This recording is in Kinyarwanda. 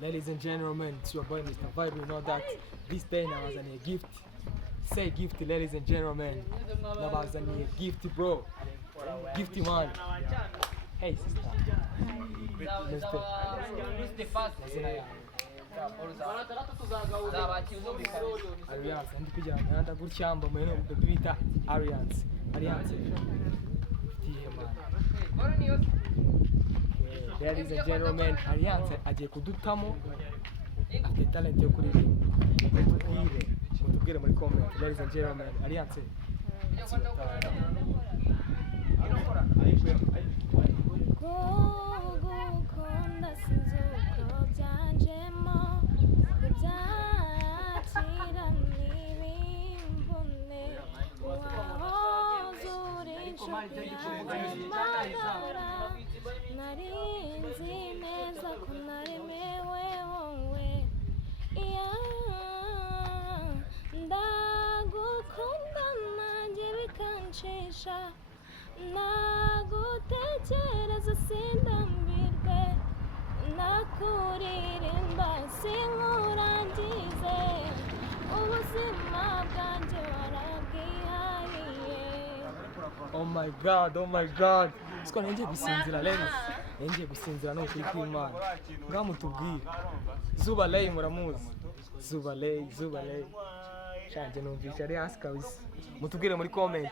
Ladies and gentlemen, it's your boy Mr. Vibe, you know that. This day nabazaniye a gift. Say gift, ladies and gentlemen. Nabazaniye a gift, bro. Gift man. Hey sister. Alliance, ndi kugira ngo nanda gucyamba mu bintu bita Alliance. Alliance. Igihe man. Ladies and gentlemen, Alliance agiye kudutamo afite talent yo kuririmba. Mutubwire muri comment. Ladies and gentlemen, Alliance. Gukunda sinzi uko byanjemo kubyakira n'ibimbune wahoze uri inshuti y'amahora nari nzi neza ko naremewe wowe ndagukunda nanjye bikancisha nagutekereza sindambirwe nakuririmba sinkurangize ubuzima bwanjye warabwihariye. Oh my god, oh my god. Siko ngiye gusinzira ladies. Ngiye gusinzira no kuri kw'Imana. Ngamutubwire. Zuba lay muramuzi. Zuba lay. Shanje numvisha ari hasi kabisa. Mutubwire muri comment.